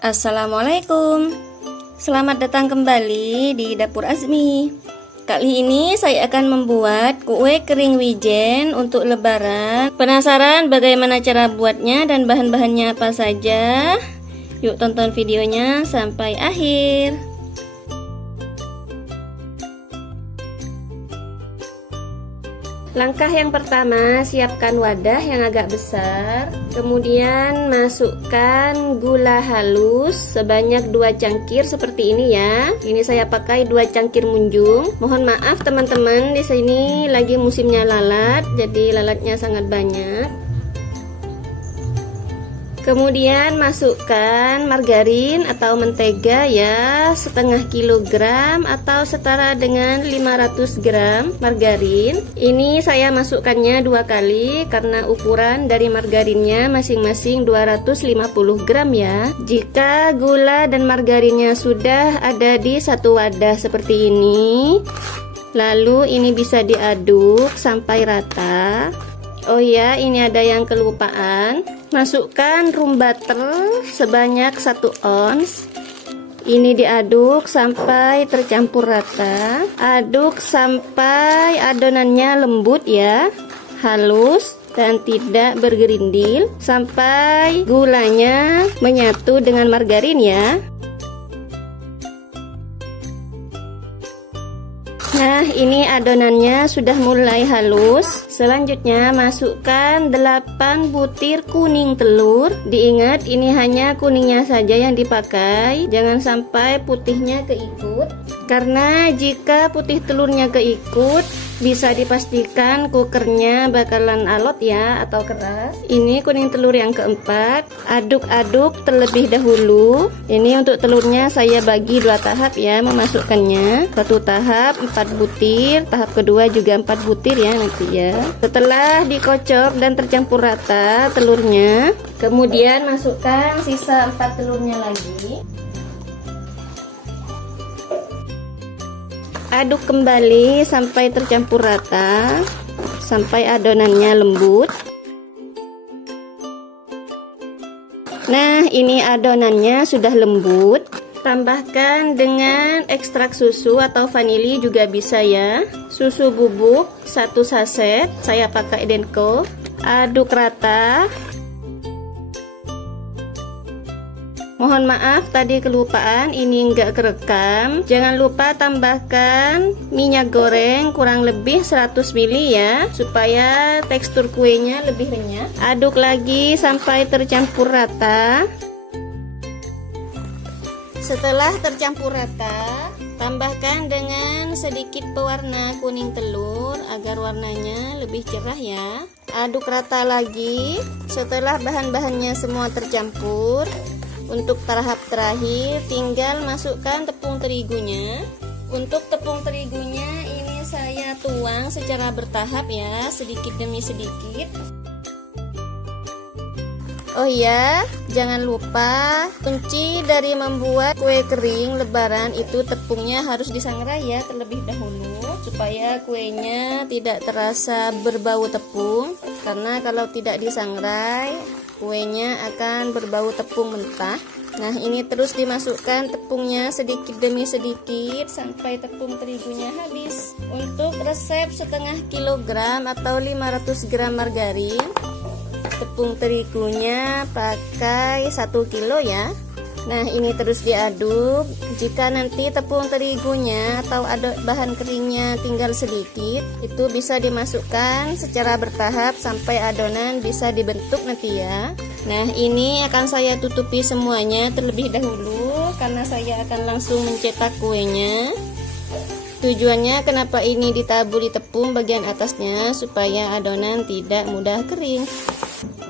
Assalamualaikum. Selamat datang kembali di Dapur Azmi. Kali ini saya akan membuat kue kering wijen untuk lebaran. Penasaran bagaimana cara buatnya dan bahan-bahannya apa saja? Yuk tonton videonya sampai akhir. Langkah yang pertama, siapkan wadah yang agak besar. Kemudian masukkan gula halus sebanyak 2 cangkir seperti ini ya. Ini saya pakai 2 cangkir munjung. Mohon maaf teman-teman, di sini lagi musimnya lalat, jadi lalatnya sangat banyak. Kemudian masukkan margarin atau mentega ya, setengah kilogram atau setara dengan 500 gram margarin. Ini saya masukkannya 2 kali karena ukuran dari margarinnya masing-masing 250 gram ya. Jika gula dan margarinnya sudah ada di satu wadah seperti ini, lalu ini bisa diaduk sampai rata. Oh ya, ini ada yang kelupaan. Masukkan room butter sebanyak 1 ons. Ini diaduk sampai tercampur rata. Aduk sampai adonannya lembut ya, halus dan tidak bergerindil, sampai gulanya menyatu dengan margarin ya. Nah, ini adonannya sudah mulai halus. Selanjutnya masukkan 8 butir kuning telur. Diingat ini hanya kuningnya saja yang dipakai, jangan sampai putihnya keikut. Karena jika putih telurnya keikut, bisa dipastikan kukernya bakalan alot ya atau keras. Ini kuning telur yang keempat. Aduk-aduk terlebih dahulu. Ini untuk telurnya saya bagi 2 tahap ya memasukkannya. Satu tahap 4 butir, tahap kedua juga 4 butir ya nanti ya. Setelah dikocok dan tercampur rata telurnya, kemudian masukkan sisa 4 telurnya lagi. Aduk kembali sampai tercampur rata, sampai adonannya lembut. Nah, ini adonannya sudah lembut. Tambahkan dengan ekstrak susu atau vanili juga bisa ya. Susu bubuk 1 saset, saya pakai Denko. Aduk rata. Mohon maaf tadi kelupaan, ini enggak kerekam. Jangan lupa tambahkan minyak goreng kurang lebih 100 ml ya, supaya tekstur kuenya lebih renyah. Aduk lagi sampai tercampur rata. Setelah tercampur rata, tambahkan dengan sedikit pewarna kuning telur agar warnanya lebih cerah ya. Aduk rata lagi. Setelah bahan-bahannya semua tercampur, untuk tahap terakhir tinggal masukkan tepung terigunya. Untuk tepung terigunya ini saya tuang secara bertahap ya, sedikit demi sedikit. Oh ya, jangan lupa kunci dari membuat kue kering lebaran itu tepungnya harus disangrai ya terlebih dahulu, supaya kuenya tidak terasa berbau tepung. Karena kalau tidak disangrai, kuenya akan berbau tepung mentah. Nah, ini terus dimasukkan tepungnya sedikit demi sedikit sampai tepung terigunya habis. Untuk resep setengah kilogram atau 500 gram margarin, tepung terigunya pakai 1 kilo ya. Nah, ini terus diaduk. Jika nanti tepung terigunya atau ada bahan keringnya tinggal sedikit, itu bisa dimasukkan secara bertahap sampai adonan bisa dibentuk nanti ya. Nah, ini akan saya tutupi semuanya terlebih dahulu karena saya akan langsung mencetak kuenya. Tujuannya kenapa ini ditaburi tepung bagian atasnya, supaya adonan tidak mudah kering.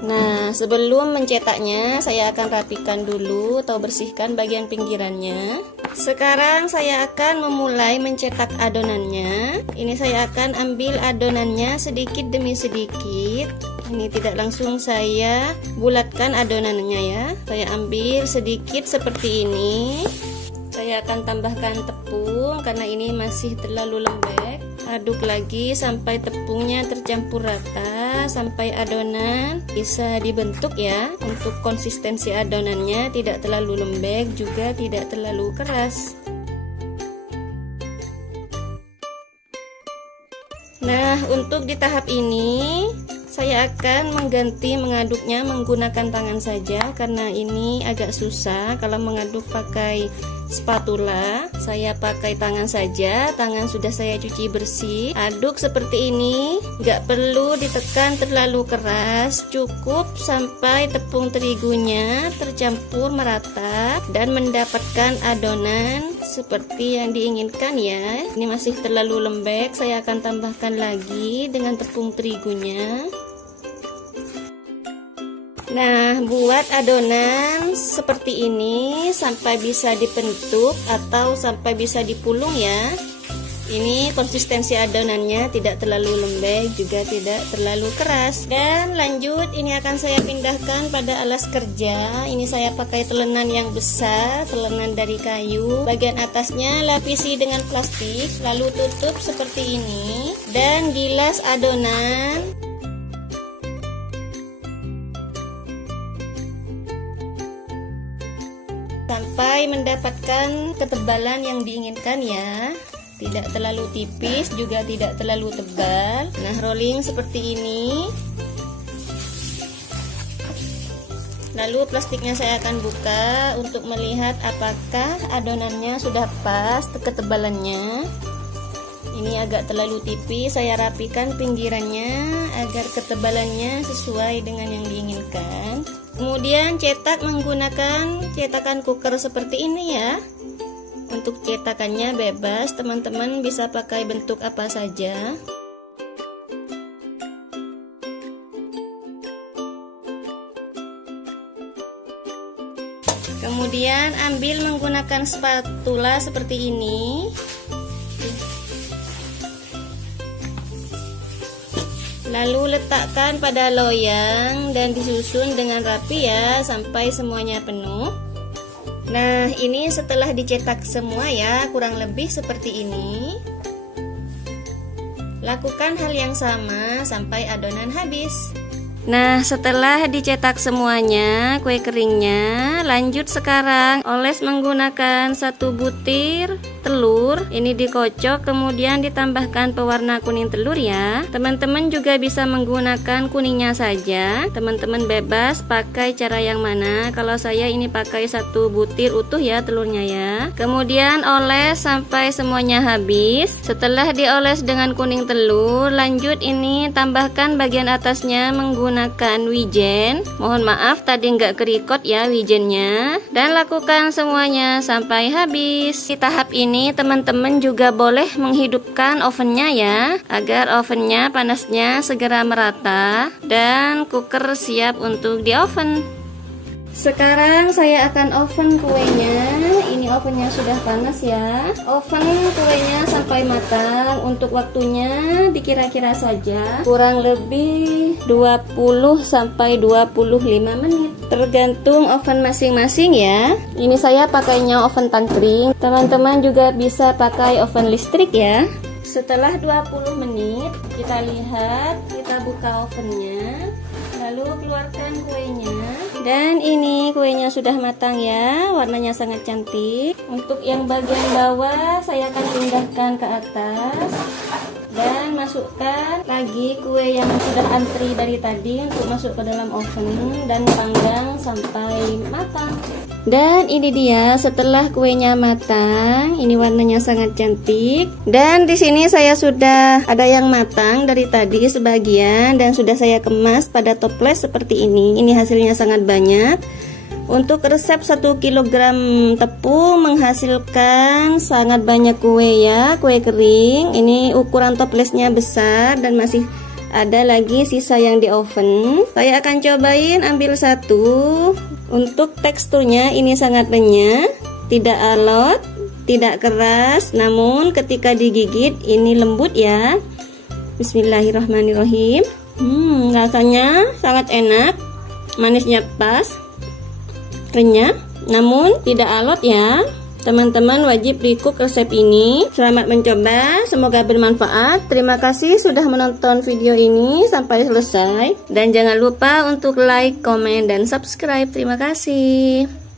Nah, sebelum mencetaknya saya akan rapikan dulu atau bersihkan bagian pinggirannya. Sekarang saya akan memulai mencetak adonannya. Ini saya akan ambil adonannya sedikit demi sedikit. Ini tidak langsung saya bulatkan adonannya ya. Saya ambil sedikit seperti ini. Saya saya akan tambahkan tepung karena ini masih terlalu lembek. Aduk lagi sampai tepungnya tercampur rata, sampai adonan bisa dibentuk ya. Untuk konsistensi adonannya tidak terlalu lembek juga tidak terlalu keras. Nah, untuk di tahap ini saya akan mengganti mengaduknya menggunakan tangan saja karena ini agak susah kalau mengaduk pakai spatula. Saya pakai tangan saja, tangan sudah saya cuci bersih. Aduk seperti ini, nggak perlu ditekan terlalu keras, cukup sampai tepung terigunya tercampur merata dan mendapatkan adonan seperti yang diinginkan ya. Ini masih terlalu lembek, saya akan tambahkan lagi dengan tepung terigunya. Nah, buat adonan seperti ini sampai bisa dibentuk atau sampai bisa dipulung ya. Ini konsistensi adonannya tidak terlalu lembek juga tidak terlalu keras. Dan lanjut, ini akan saya pindahkan pada alas kerja. Ini saya pakai telenan yang besar, telenan dari kayu. Bagian atasnya lapisi dengan plastik, lalu tutup seperti ini dan gilas adonan. Sampai mendapatkan ketebalan yang diinginkan ya. Tidak terlalu tipis juga tidak terlalu tebal. Nah, rolling seperti ini. Lalu plastiknya saya akan buka untuk melihat apakah adonannya sudah pas ketebalannya. Ini agak terlalu tipis, saya rapikan pinggirannya agar ketebalannya sesuai dengan yang diinginkan. Kemudian cetak menggunakan cetakan cooker seperti ini ya. Untuk cetakannya bebas, teman-teman bisa pakai bentuk apa saja. Kemudian ambil menggunakan spatula seperti ini. Lalu letakkan pada loyang dan disusun dengan rapi ya sampai semuanya penuh. Nah, ini setelah dicetak semua ya, kurang lebih seperti ini. Lakukan hal yang sama sampai adonan habis. Nah, setelah dicetak semuanya kue keringnya, lanjut sekarang oles menggunakan 1 butir telur. Ini dikocok kemudian ditambahkan pewarna kuning telur ya. Teman-teman juga bisa menggunakan kuningnya saja. Teman-teman bebas pakai cara yang mana. Kalau saya ini pakai 1 butir utuh ya telurnya ya. Kemudian oles sampai semuanya habis. Setelah dioles dengan kuning telur, lanjut ini tambahkan bagian atasnya menggunakan wijen. Mohon maaf tadi nggak kerikot ya wijennya. Dan lakukan semuanya sampai habis. Di tahap ini teman-teman juga boleh menghidupkan ovennya ya, agar ovennya panasnya segera merata dan cooker siap untuk di oven. Sekarang saya akan oven kuenya. Ini ovennya sudah panas ya. Oven kuenya sampai matang. Untuk waktunya dikira-kira saja kurang lebih 20 sampai 25 menit. Tergantung oven masing-masing ya. Ini saya pakainya oven tangkring. Teman-teman juga bisa pakai oven listrik ya. Setelah 20 menit kita lihat, kita buka ovennya. Lalu keluarkan kuenya. Dan ini kuenya sudah matang ya, warnanya sangat cantik. Untuk yang bagian bawah saya akan pindahkan ke atas dan masukkan lagi kue yang sudah antri dari tadi untuk masuk ke dalam oven dan panggang sampai matang. Dan ini dia setelah kuenya matang. Ini warnanya sangat cantik. Dan di sini saya sudah ada yang matang dari tadi sebagian dan sudah saya kemas pada toples seperti ini. Ini hasilnya sangat banyak. Untuk resep 1 kg tepung menghasilkan sangat banyak kue ya, kue kering. Ini ukuran toplesnya besar dan masih ada lagi sisa yang di oven. Saya akan cobain ambil 1. Untuk teksturnya ini sangat renyah, tidak alot, tidak keras, namun ketika digigit ini lembut ya. Bismillahirrahmanirrahim. Rasanya sangat enak, manisnya pas, renyah, namun tidak alot ya. Teman-teman wajib recook resep ini. Selamat mencoba, semoga bermanfaat. Terima kasih sudah menonton video ini sampai selesai. Dan jangan lupa untuk like, komen, dan subscribe. Terima kasih.